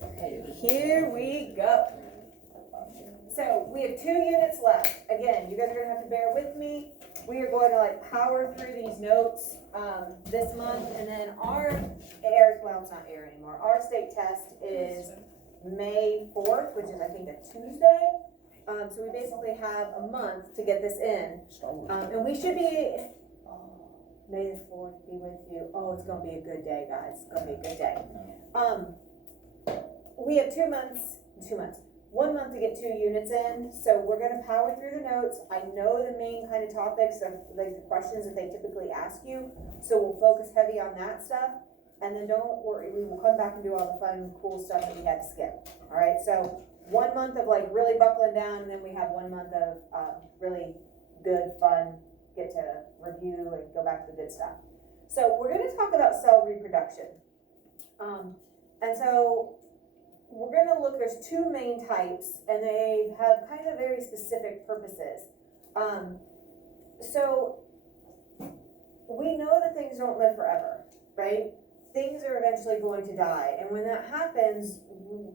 Here we go. So we have 2 units left. Again, you guys are gonna have to bear with me. We are going to like power through these notes this month, and then our it's not air anymore. Our state test is May 4th, which is I think a Tuesday. So we basically have a month to get this in, and we should be. May the 4th be with you. Oh, it's gonna be a good day, guys. It's gonna be a good day. We have 2 months. 1 month to get 2 units in, so we're gonna power through the notes. I know the main kind of topics of like the questions that they typically ask you, so we'll focus heavy on that stuff. And then don't worry, we will come back and do all the fun, cool stuff that we had to skip. All right, so 1 month of like really buckling down, and then we have 1 month of really good, fun, get to review and go back to the good stuff. So we're gonna talk about cell reproduction. And so we're gonna look, there's 2 main types, and they have kind of very specific purposes. So we know that things don't live forever, right? Things are eventually going to die, and when that happens,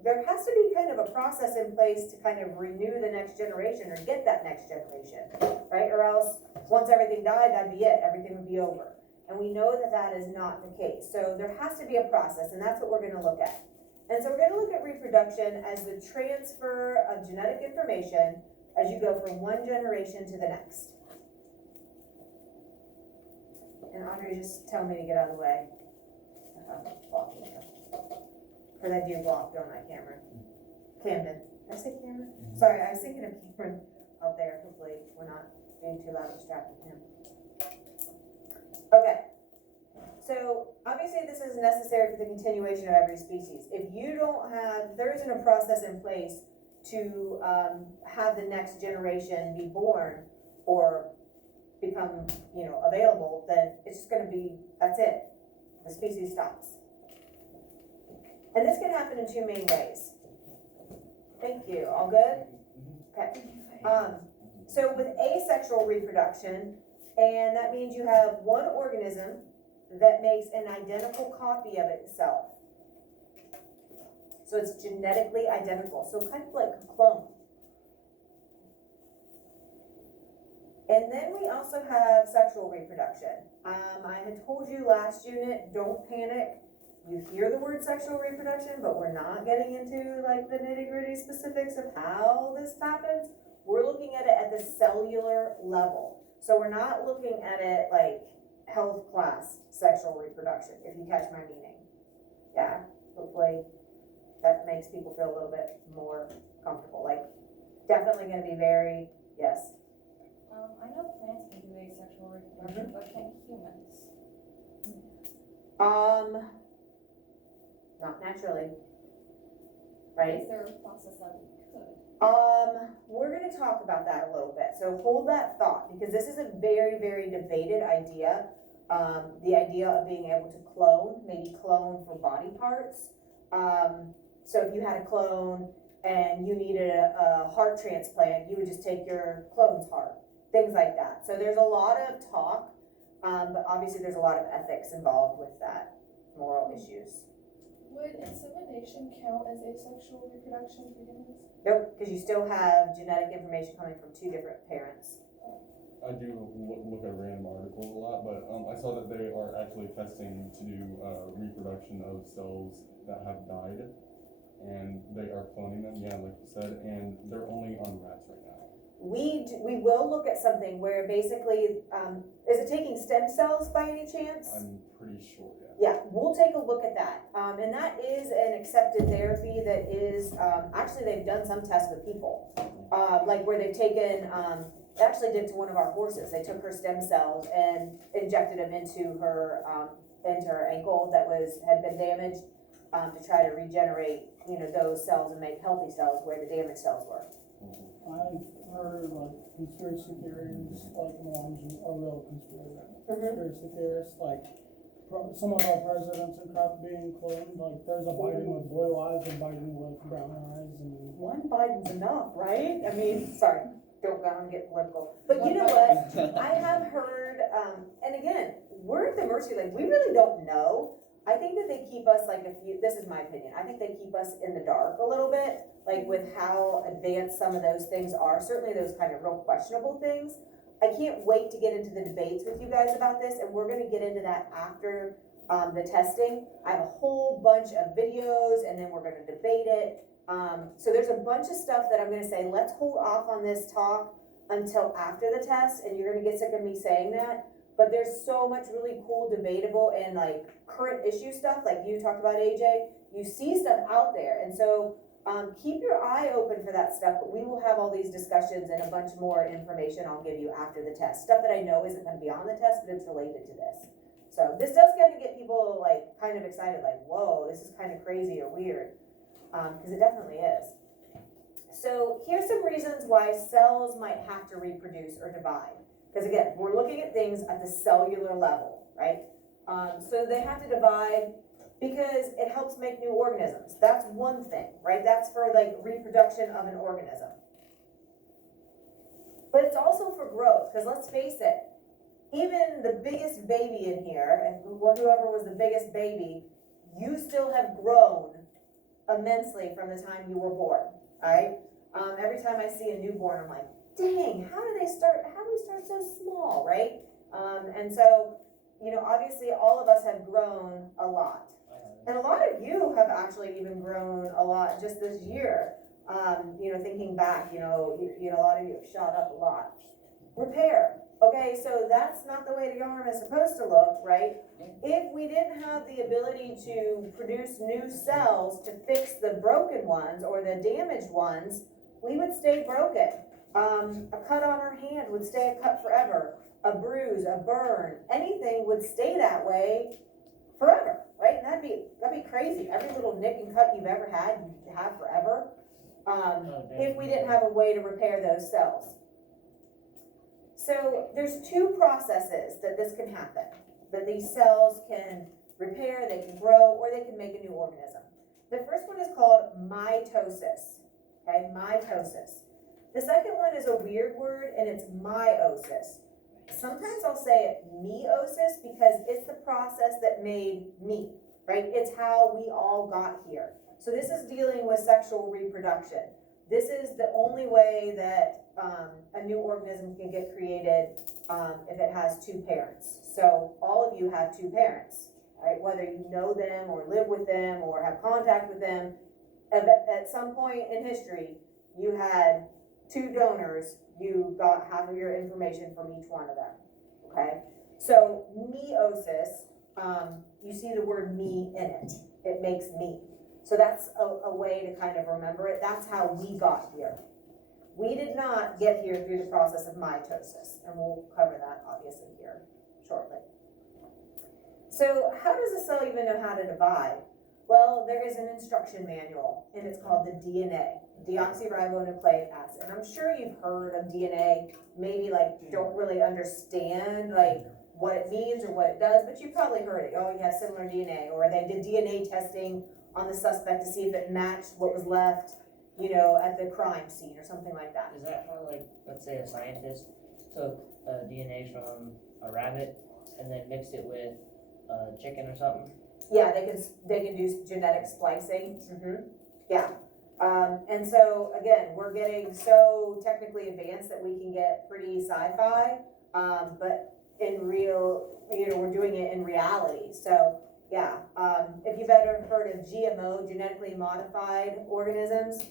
there has to be kind of a process in place to kind of renew the next generation or get that next generation, right? Or else, once everything died, that'd be it, everything would be over. And we know that that is not the case. So there has to be a process, and that's what we're gonna look at. And so we're gonna look at reproduction as the transfer of genetic information as you go from one generation to the next. And Audrey, just tell me to get out of the way. Blocking you. Because I do block, don't I, Cameron? Camden. Did I say Cameron? Sorry, I was thinking of Cameron up there. Hopefully we're not being too loud and distracting him. Okay. So obviously this is necessary for the continuation of every species. If you don't have, there isn't a process in place to have the next generation be born or become, available, then it's just gonna be, that's it. The species stops. And this can happen in 2 main ways. Thank you, all good? Okay. So with asexual reproduction, and that means you have one organism that makes an identical copy of itself. So it's genetically identical, so kind of like a clone. And then we also have sexual reproduction. I had told you last unit, don't panic. You hear the word sexual reproduction, but we're not getting into like the nitty-gritty specifics of how this happens. We're looking at it at the cellular level. So we're not looking at it like health class sexual reproduction, if you catch my meaning. Yeah, hopefully that makes people feel a little bit more comfortable. Like, definitely gonna be very, yes. I know plants can do asexual reproduction, but can humans? Not naturally, right? Is there a process that we could? We're gonna talk about that a little bit. So hold that thought, because this is a very, very debated idea. The idea of being able to clone, maybe clone for body parts. So if you had a clone and you needed a heart transplant, you would just take your clone's heart. Things like that. So there's a lot of talk, but obviously there's a lot of ethics involved with that, moral issues. Would insemination count as asexual reproduction for humans? Nope, because you still have genetic information coming from 2 different parents. I do look at random articles a lot, but I saw that they are actually testing to do reproduction of cells that have died, and they are cloning them, yeah, like you said, and they're only on rats right now. We will look at something where basically, is it taking stem cells by any chance? I'm pretty sure, yeah. Yeah, we'll take a look at that. And that is an accepted therapy that is, actually they've done some tests with people. Like where they've taken, they actually did to one of our horses. They took her stem cells and injected them into her ankle that had been damaged, to try to regenerate, those cells and make healthy cells where the damaged cells were. I've heard like conspiracy theories, like the ones a real conspiracy theorists, like some of our presidents and crap being cloned. Like there's a Biden with blue eyes and Biden with brown eyes, and One Biden's enough, right? I mean, sorry, don't go and get political. But you know what? I have heard, and again, we're at the mercy, like we really don't know. I think that they keep us like this is my opinion, I think they keep us in the dark a little bit, like with how advanced some of those things are, certainly those kind of real questionable things. I can't wait to get into the debates with you guys about this, and we're gonna get into that after the testing. I have a whole bunch of videos, and then we're gonna debate it. So there's a bunch of stuff that I'm gonna say, let's hold off on this talk until after the test, and you're gonna get sick of me saying that. But there's so much really cool, debatable, and like current issue stuff, like you talked about, AJ. You see stuff out there, and so keep your eye open for that stuff. But we will have all these discussions and a bunch more information I'll give you after the test. Stuff that I know isn't going to be on the test, but it's related to this. So this does kind of get people like kind of excited, like, whoa, this is kind of crazy or weird, because it definitely is. So here's some reasons why cells might have to reproduce or divide. Because again, we're looking at things at the cellular level, right? So they have to divide because it helps make new organisms. That's one thing, right? That's for like reproduction of an organism. But it's also for growth, because let's face it, even the biggest baby in here, and whoever was the biggest baby, you still have grown immensely from the time you were born, all right? Every time I see a newborn, I'm like, dang, how do we start so small, right? And so, you know, obviously all of us have grown a lot. And a lot of you have actually even grown a lot just this year. You know, thinking back, you know, a lot of you have shot up a lot. Repair. Okay, so that's not the way the arm is supposed to look, right? If we didn't have the ability to produce new cells to fix the broken ones or the damaged ones, we would stay broken. A cut on our hand would stay a cut forever. A bruise, a burn, anything would stay that way forever, right? And that'd be crazy. Every little nick and cut you've ever had, you have forever. If we didn't have a way to repair those cells. So there's two processes that this can happen, that these cells can repair, they can grow, or they can make a new organism. The first one is called mitosis, okay, mitosis. The second one is a weird word, and it's meiosis. Sometimes I'll say it meiosis because it's the process that made me, right? It's how we all got here. So this is dealing with sexual reproduction. This is the only way that a new organism can get created if it has two parents. So all of you have two parents, right? Whether you know them or live with them or have contact with them, at some point in history, you had two donors, you got half of your information from each one of them, okay? So meiosis, you see the word me in it. It makes me. So that's a way to kind of remember it. That's how we got here. We did not get here through the process of mitosis, and we'll cover that obviously here shortly. So how does a cell even know how to divide? Well, there is an instruction manual, and it's called the DNA, deoxyribonucleic acid. And I'm sure you've heard of DNA, maybe like don't really understand like what it means or what it does, but you've probably heard it. Oh, you have similar DNA, or they did DNA testing on the suspect to see if it matched what was left, you know, at the crime scene or something like that. Is that how, like, let's say a scientist took DNA from a rabbit and then mixed it with chicken or something? Yeah, they can do genetic splicing. Yeah. And so again, we're getting so technically advanced that we can get pretty sci-fi, but in real, you know, we're doing it in reality. So yeah, if you've ever heard of GMO, genetically modified organisms,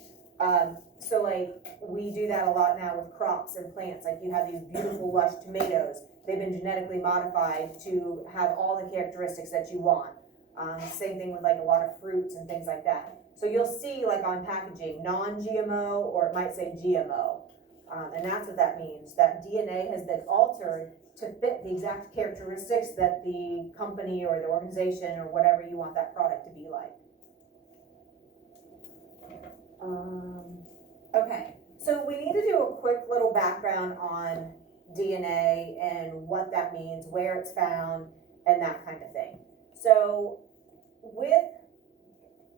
so like we do that a lot now with crops and plants. Like you have these beautiful lush tomatoes. They've been genetically modified to have all the characteristics that you want. Same thing with like a lot of fruits and things like that. So you'll see like on packaging, non-GMO, or it might say GMO. And that's what that means. That DNA has been altered to fit the exact characteristics that the company or the organization or whatever you want that product to be like. Okay, so we need to do a quick little background on DNA and what that means, where it's found, and that kind of thing. So with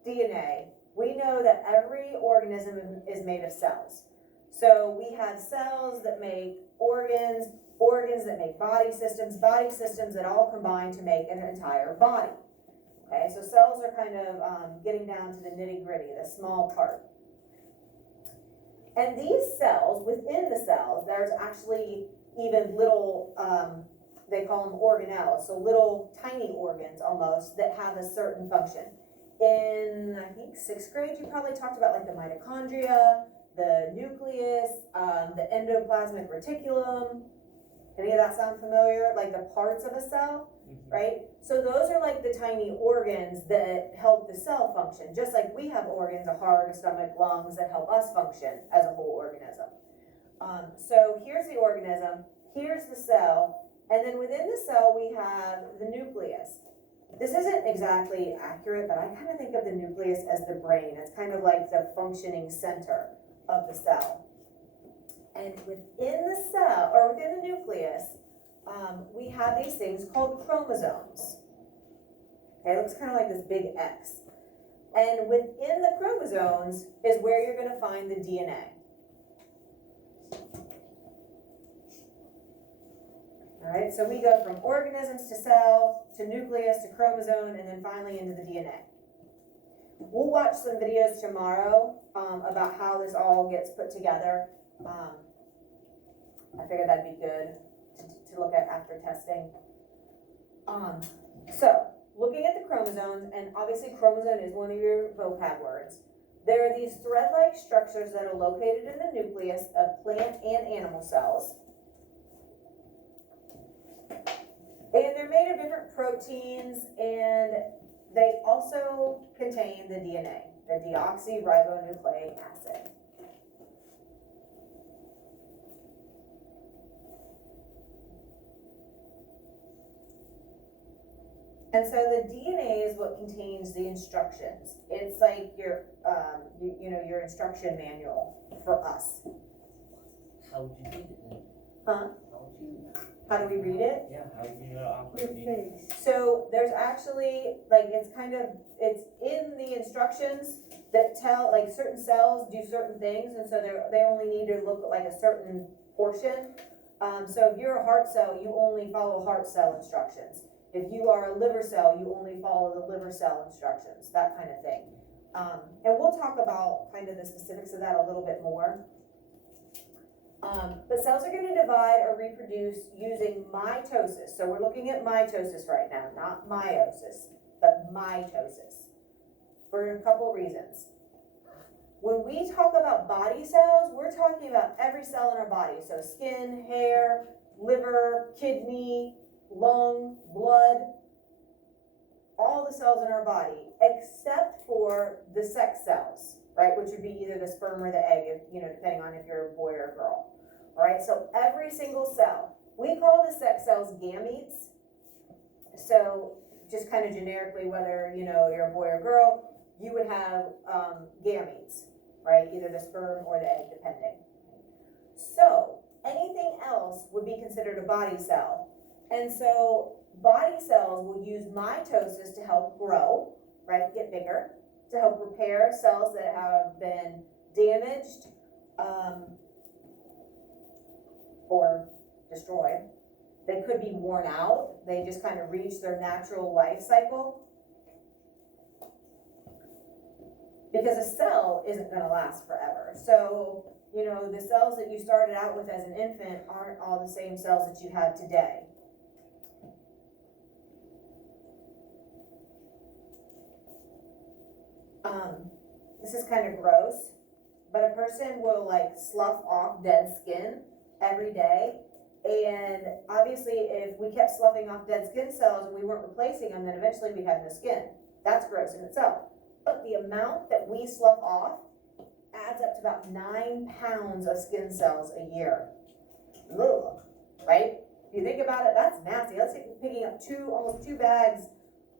DNA, we know that every organism is made of cells. So we have cells that make organs, organs that make body systems that all combine to make an entire body. Okay, so cells are kind of getting down to the nitty gritty, the small part. And these cells, within the cells, there's actually even little, they call them organelles, so little tiny organs almost that have a certain function. In, I think, 6th grade, you probably talked about like the mitochondria, the nucleus, the endoplasmic reticulum. Any of that sound familiar? Like the parts of a cell, right? So those are like the tiny organs that help the cell function, just like we have organs, a heart, a stomach, lungs, that help us function as a whole organism. So here's the organism, here's the cell, and then within the cell we have the nucleus. This isn't exactly accurate, but I kind of think of the nucleus as the brain. It's kind of like the functioning center of the cell. And within the cell, or within the nucleus, we have these things called chromosomes. Okay, it looks kind of like this big X. And within the chromosomes is where you're going to find the DNA. All right, so we go from organisms to cell, to nucleus, to chromosome, and then finally into the DNA. We'll watch some videos tomorrow about how this all gets put together. I figured that'd be good to look at after testing. So, looking at the chromosomes, and obviously chromosome is one of your vocab words. There are these thread-like structures that are located in the nucleus of plant and animal cells. And they're made of different proteins, and they also contain the DNA, the deoxyribonucleic acid. And so the DNA is what contains the instructions. It's like your, your instruction manual for us. How would you read it then? Huh? How do we read it? Yeah, how would you operate it? So there's actually, like, it's in the instructions that tell, like, certain cells do certain things, and so they only need to look at, like, a certain portion. So if you're a heart cell, you only follow heart cell instructions. If you are a liver cell, you only follow the liver cell instructions, that kind of thing. And we'll talk about kind of the specifics of that a little bit more. But cells are going to divide or reproduce using mitosis. So we're looking at mitosis right now, not meiosis, but mitosis, for a couple reasons. When we talk about body cells, we're talking about every cell in our body. So skin, hair, liver, kidney, lung, blood, all the cells in our body, except for the sex cells, right? Which would be either the sperm or the egg, depending on if you're a boy or a girl. All right, so every single cell. We call the sex cells gametes. So just kind of generically, whether, you're a boy or girl, you would have gametes, right? Either the sperm or the egg, depending. So anything else would be considered a body cell. And so body cells will use mitosis to help grow, right, get bigger, to help repair cells that have been damaged or destroyed. They could be worn out. They just kind of reach their natural life cycle. Because a cell isn't going to last forever. So, the cells that you started out with as an infant aren't all the same cells that you have today. This is kind of gross, but a person will like slough off dead skin every day. And obviously if we kept sloughing off dead skin cells and we weren't replacing them, then eventually we'd have no skin. That's gross in itself. But the amount that we slough off adds up to about 9 pounds of skin cells a year. Ugh, right? If you think about it, that's nasty. That's like picking up almost two bags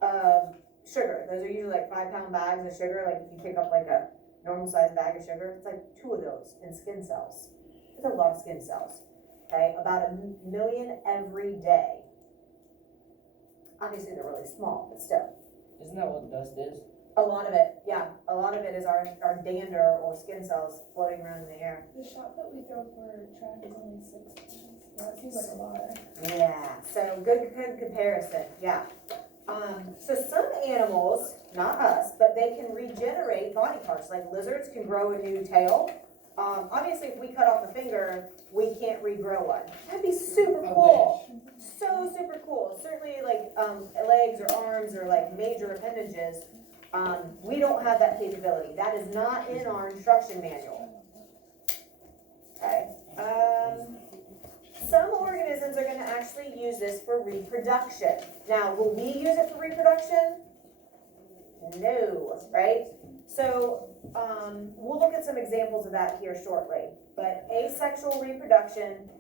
of sugar. Those are usually like 5-pound bags of sugar. Like if you pick up like a normal sized bag of sugar, it's like 2 of those in skin cells. It's a lot of skin cells. Okay, about 1 million every day. Obviously they're really small, but still. Isn't that what dust is? A lot of it, yeah. A lot of it is our dander or skin cells floating around in the air. The shot that we throw for track is only 6 pounds. That seems like a lot. Yeah, so good comparison, yeah. So some animals, not us, but they can regenerate body parts, like lizards can grow a new tail. Obviously, if we cut off a finger, we can't regrow one. That'd be super cool. So super cool. Certainly like, legs or arms or like major appendages, we don't have that capability. That is not in our instruction manual. Okay. Some organisms are gonna actually use this for reproduction. Now, will we use it for reproduction? No, right? So, we'll look at some examples of that here shortly. But asexual reproduction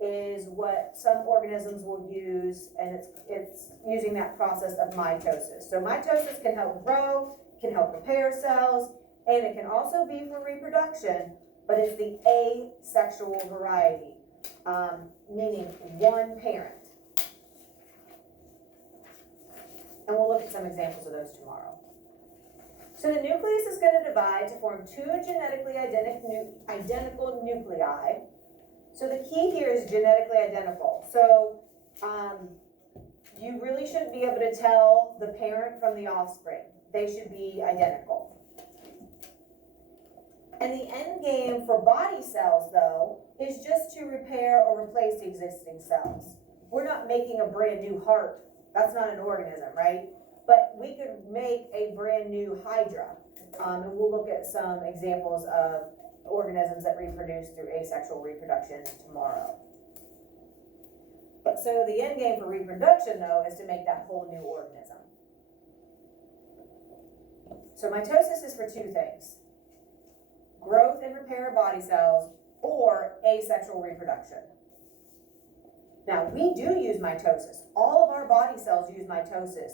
is what some organisms will use, and it's using that process of mitosis. So mitosis can help grow, can help repair cells, and it can also be for reproduction, but it's the asexual variety, meaning one parent. And we'll look at some examples of those tomorrow. So the nucleus is going to divide to form two genetically identical nuclei. So the key here is genetically identical. So you really shouldn't be able to tell the parent from the offspring. They should be identical. And the end game for body cells, though, is just to repair or replace the existing cells. We're not making a brand new heart. That's not an organism, right? But we could make a brand new hydra. And we'll look at some examples of organisms that reproduce through asexual reproduction tomorrow. But so the end game for reproduction, though, is to make that whole new organism. So mitosis is for two things: growth and repair of body cells, or asexual reproduction. Now, we do use mitosis. All of our body cells use mitosis.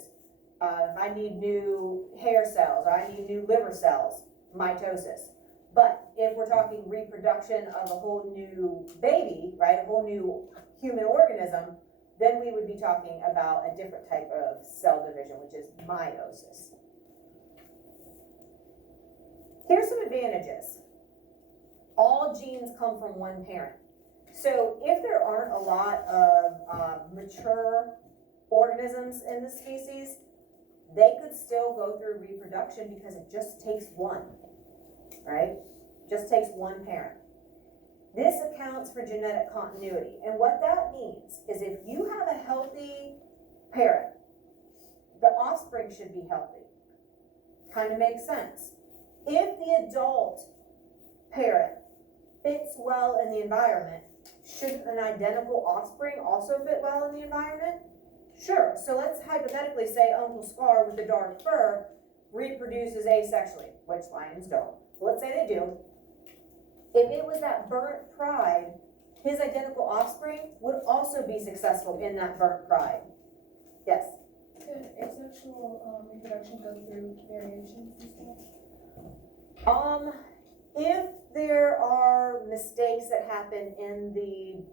If I need new hair cells, or I need new liver cells, mitosis. But if we're talking reproduction of a whole new baby, right, a whole new human organism, then we would be talking about a different type of cell division, which is meiosis. Here's some advantages. All genes come from one parent. So if there aren't a lot of mature organisms in the species, they could still go through reproduction because it just takes one, right? Just takes one parent. This accounts for genetic continuity. And what that means is if you have a healthy parent, the offspring should be healthy. Kind of makes sense. If the adult parent fits well in the environment, shouldn't an identical offspring also fit well in the environment? Sure. So let's hypothetically say Uncle Scar with the dark fur reproduces asexually, which lions don't. Let's say they do. If it was that burnt pride, his identical offspring would also be successful in that burnt pride. Yes? Could asexual reproduction go through variations and stuff? If there are mistakes that happen in the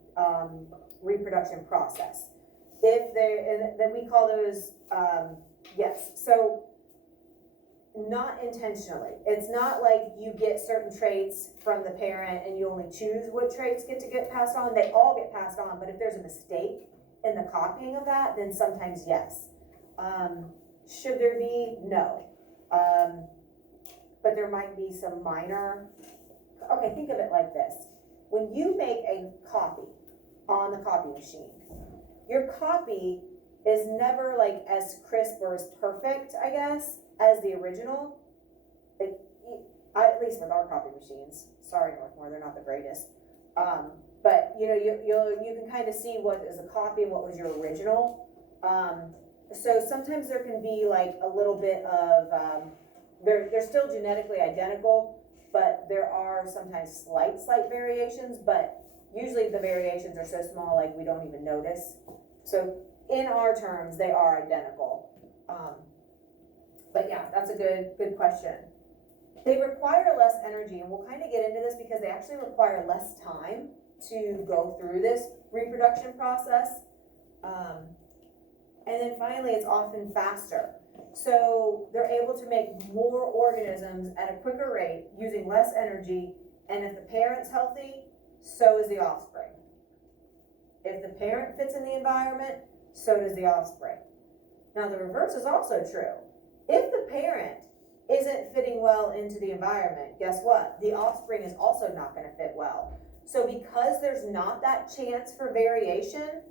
reproduction process, then we call those, yes. So not intentionally. It's not like you get certain traits from the parent and you only choose what traits get to get passed on. They all get passed on, but if there's a mistake in the copying of that, then sometimes yes. Should there be? No. But there might be some minor, okay, think of it like this. When you make a copy on the copy machine, your copy is never like as crisp or as perfect, I guess, as the original. At least with our copy machines. Sorry, Northmore, they're not the greatest. But you know, you can kind of see what is a copy and what was your original. So sometimes there can be like a little bit of, they're still genetically identical, but there are sometimes slight variations, but usually the variations are so small like we don't even notice. So in our terms, they are identical. But yeah, that's a good question. They require less energy, and we'll kind of get into this because they actually require less time to go through this reproduction process. And then finally, it's often faster. So they're able to make more organisms at a quicker rate using less energy, and if the parent's healthy, so is the offspring. If the parent fits in the environment, so does the offspring. Now, the reverse is also true. If the parent isn't fitting well into the environment, guess what? The offspring is also not gonna fit well. So because there's not that chance for variation,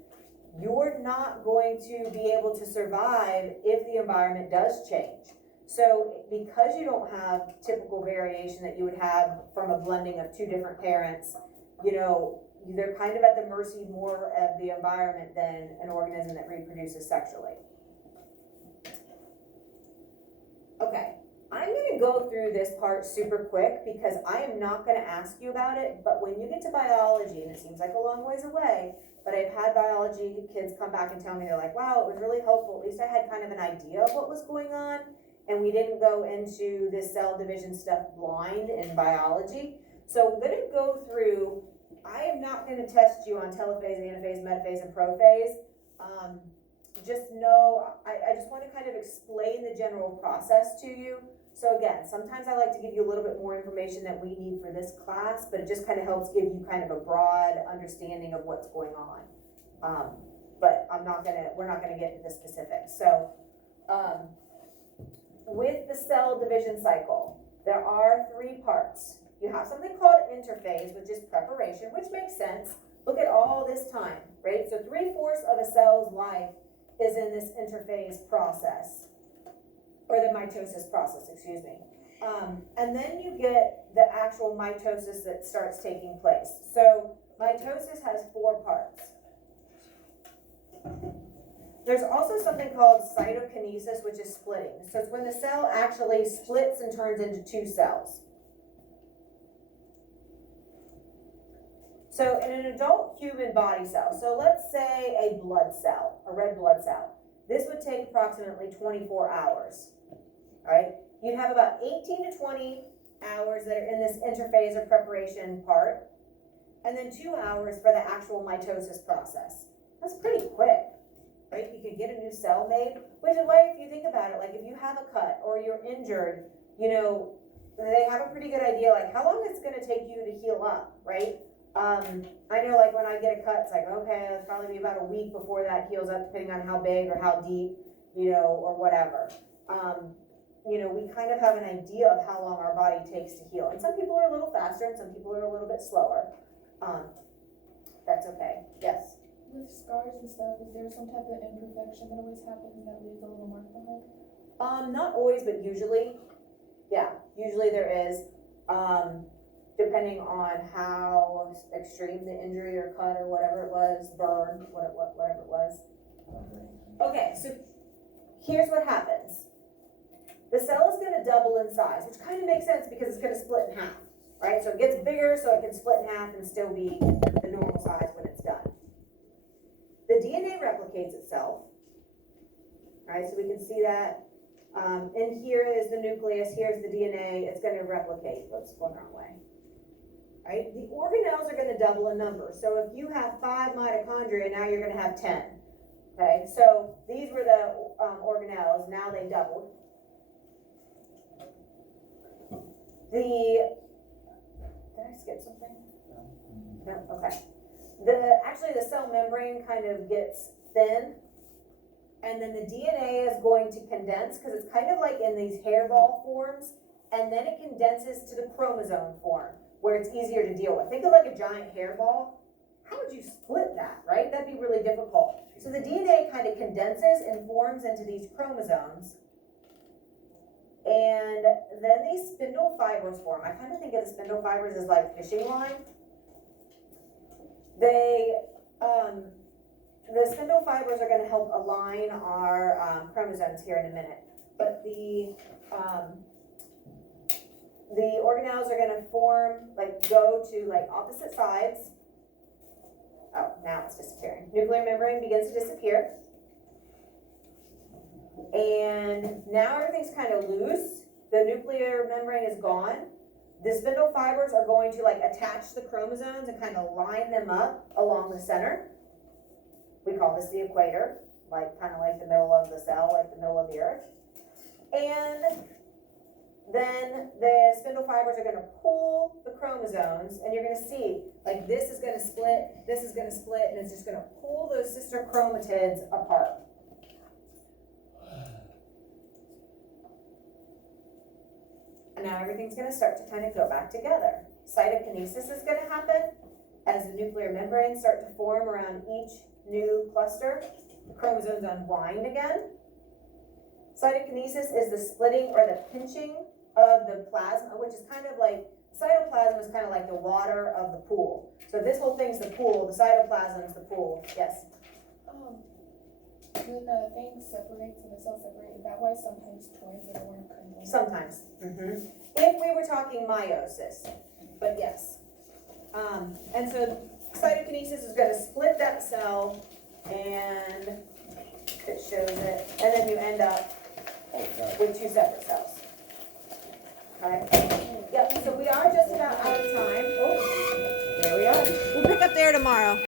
you're not going to be able to survive if the environment does change. So because you don't have typical variation that you would have from a blending of two different parents, you know, they're kind of at the mercy more of the environment than an organism that reproduces sexually. Okay, I'm gonna go through this part super quick because I am not gonna ask you about it, but when you get to biology, and it seems like a long ways away, but I've had biology kids come back and tell me, they're like, wow, it was really helpful. At least I had kind of an idea of what was going on, and we didn't go into this cell division stuff blind in biology. So I'm gonna go through, I am not gonna test you on telophase, anaphase, metaphase, and prophase. Just know, I just wanna kind of explain the general process to you. So again, sometimes I like to give you a little bit more information that we need for this class, but it just kind of helps give you kind of a broad understanding of what's going on. But we're not gonna get into the specifics. So, with the cell division cycle, there are three parts. You have something called interphase, which is preparation, which makes sense. Look at all this time, right? So 3/4 of a cell's life is in this interphase process, or the mitosis process, excuse me. And then you get the actual mitosis that starts taking place. So mitosis has 4 parts. There's also something called cytokinesis, which is splitting. So it's when the cell actually splits and turns into 2 cells. So in an adult human body cell, so let's say a blood cell, a red blood cell, this would take approximately 24 hours, all right? You'd have about 18 to 20 hours that are in this interphase or preparation part, and then 2 hours for the actual mitosis process. That's pretty quick, right? You could get a new cell made, which is why, if you think about it, like if you have a cut or you're injured, you know, they have a pretty good idea, like how long it's gonna take you to heal up, right? I know, like when I get a cut, it's like, okay, it'll probably be about a week before that heals up, depending on how big or how deep, you know, or whatever. You know, we kind of have an idea of how long our body takes to heal. And some people are a little faster and some people are a little bit slower. That's okay. Yes? With scars and stuff, is there some type of imperfection that always happens that leaves a little mark behind? Not always, but usually. Yeah, usually there is. Depending on how extreme the injury or cut or whatever it was, burn, whatever it was. Okay, so here's what happens. The cell is gonna double in size, which kind of makes sense because it's gonna split in half, right? So it gets bigger so it can split in half and still be the normal size when it's done. The DNA replicates itself, right? So we can see that. And here is the nucleus, here's the DNA, it's gonna replicate. Whoops, going the wrong way. Right? The organelles are gonna double in number. So if you have 5 mitochondria, now you're gonna have 10. Okay, so these were the organelles, now they doubled. Did I skip something? No, okay. Actually the cell membrane kind of gets thin, and then the DNA is going to condense, because it's kind of like in these hairball forms, and then it condenses to the chromosome form, where it's easier to deal with. Think of like a giant hairball. How would you split that, right? That'd be really difficult. So the DNA kind of condenses and forms into these chromosomes, and then these spindle fibers form. I kind of think of the spindle fibers as like fishing line. The spindle fibers are going to help align our chromosomes here in a minute, but the organelles are going to form, like go to like opposite sides. Oh, now it's disappearing. Nuclear membrane begins to disappear. And now everything's kind of loose. The nuclear membrane is gone. The spindle fibers are going to like attach the chromosomes and kind of line them up along the center. We call this the equator, like kind of like the middle of the cell, like the middle of the earth. And then the spindle fibers are going to pull the chromosomes, and you're going to see like this is going to split, this is going to split, and it's just going to pull those sister chromatids apart. and now everything's gonna start to kind of go back together. Cytokinesis is gonna happen as the nuclear membranes start to form around each new cluster. The chromosomes unwind again. Cytokinesis is the splitting or the pinching of the plasma, which is kind of like, cytoplasm is kind of like the water of the pool. So this whole thing's the pool, the cytoplasm is the pool, yes. When the thing separates and the cells separate, is that why sometimes twins are born congenital? Sometimes. If we were talking meiosis, but yes. And so cytokinesis is gonna split that cell and it shows it, and then you end up with two separate cells. Okay? Yep, so we are just about out of time. Oh, there we are. We'll pick up there tomorrow.